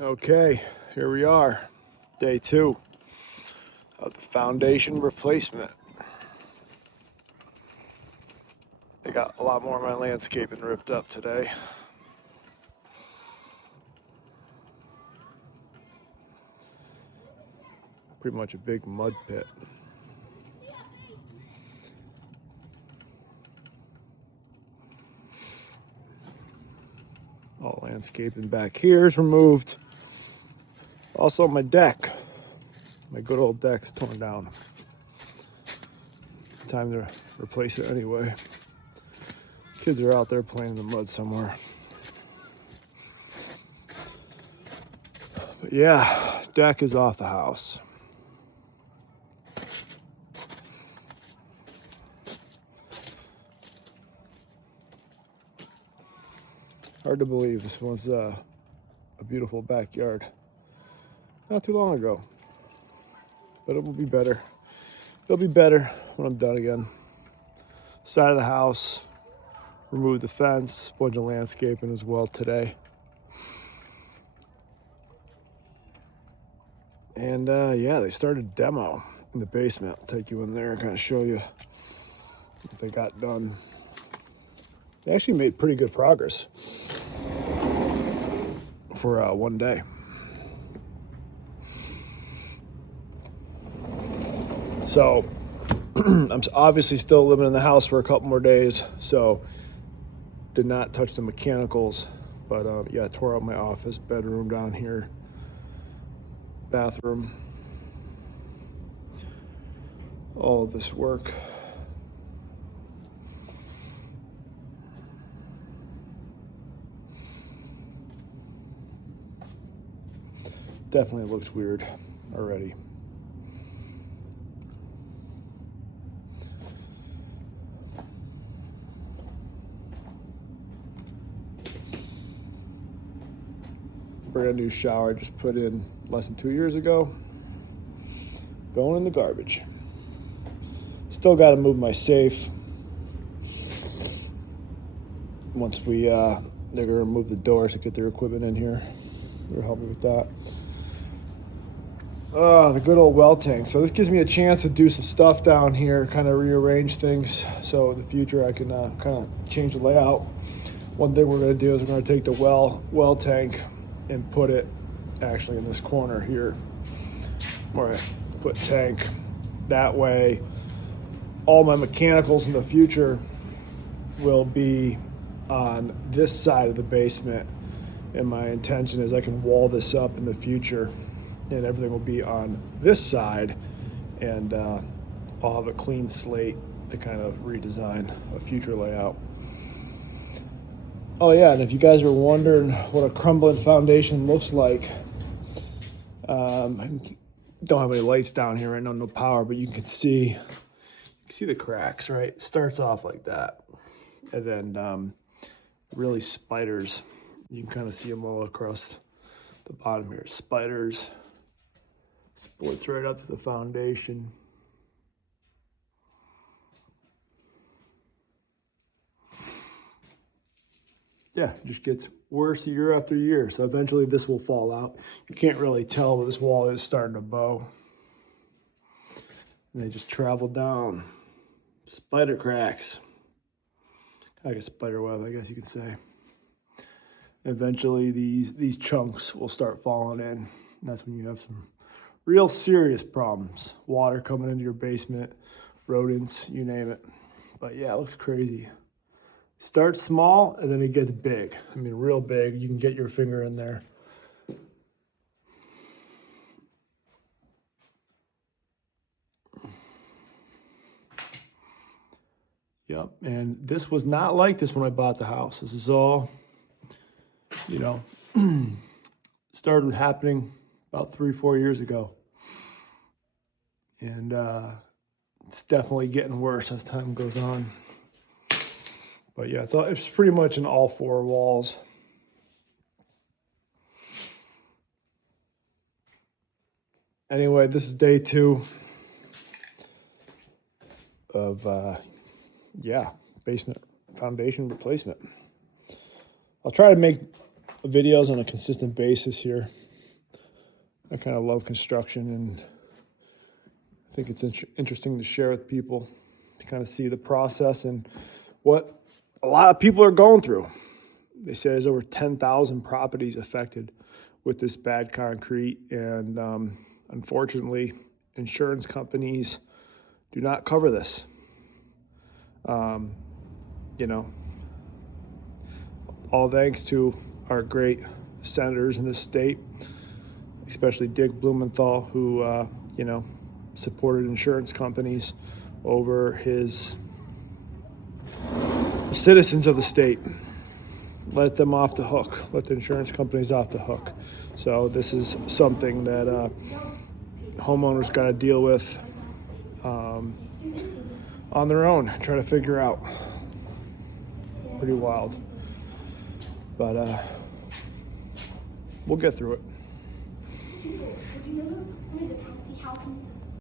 Okay, here we are, day 2 of the foundation replacement. I got a lot more of my landscaping ripped up today. Pretty much a big mud pit. All landscaping back here is removed. Also my deck. My good old deck's torn down. Time to replace it anyway. Kids are out there playing in the mud somewhere. But yeah, deck is off the house. Hard to believe this was a beautiful backyard not too long ago. But it will be better. It'll be better when I'm done again. Side of the house, remove the fence, bunch of landscaping as well today. And yeah, they started demo in the basement. I'll take you in there and kind of show you what they got done. They actually made pretty good progress for one day. So I'm obviously still living in the house for a couple more days, so did not touch the mechanicals, but yeah, I tore out my office, bedroom down here, bathroom, all of this work. Definitely looks weird already. Brand new shower just put in less than 2 years ago. Going in the garbage. Still got to move my safe. Once they're gonna remove the doors to get their equipment in here. They're helping with that. The good old well tank. So this gives me a chance to do some stuff down here, kind of rearrange things. So in the future I can kind of change the layout. One thing we're gonna do is we're gonna take the well tank and put it actually in this corner here, where I put tank. That way, all my mechanicals in the future will be on this side of the basement. And my intention is I can wall this up in the future and everything will be on this side, and I'll have a clean slate to kind of redesign a future layout. Oh yeah, and if you guys are wondering what a crumbling foundation looks like, don't have any lights down here right now, no power, but you can see the cracks, right? It starts off like that, and then really spiders. You can kind of see them all across the bottom here. Spiders, splits right up to the foundation. Yeah, it just gets worse year after year. So eventually this will fall out. You can't really tell, but this wall is starting to bow. And they just travel down. Spider cracks. Like a spider web, I guess you could say. Eventually these chunks will start falling in. And that's when you have some real serious problems. Water coming into your basement, rodents, you name it. But yeah, it looks crazy. Starts small and then it gets big. I mean, real big. You can get your finger in there. Yep, and this was not like this when I bought the house. This is all, you know, started happening about 3-4 years ago. And it's definitely getting worse as time goes on. But yeah, it's pretty much in all 4 walls. Anyway, this is day 2 of, yeah, basement foundation replacement. I'll try to make videos on a consistent basis here. I kind of love construction, and I think it's interesting to share with people to kind of see the process and what a lot of people are going through. They say there's over 10,000 properties affected with this bad concrete, and unfortunately, insurance companies do not cover this. You know, all thanks to our great senators in this state, especially Dick Blumenthal, who, you know, supported insurance companies over his citizens of the state. Let them off the hook. Let the insurance companies off the hook. So this is something that homeowners got to deal with on their own, try to figure out. Pretty wild. But we'll get through it.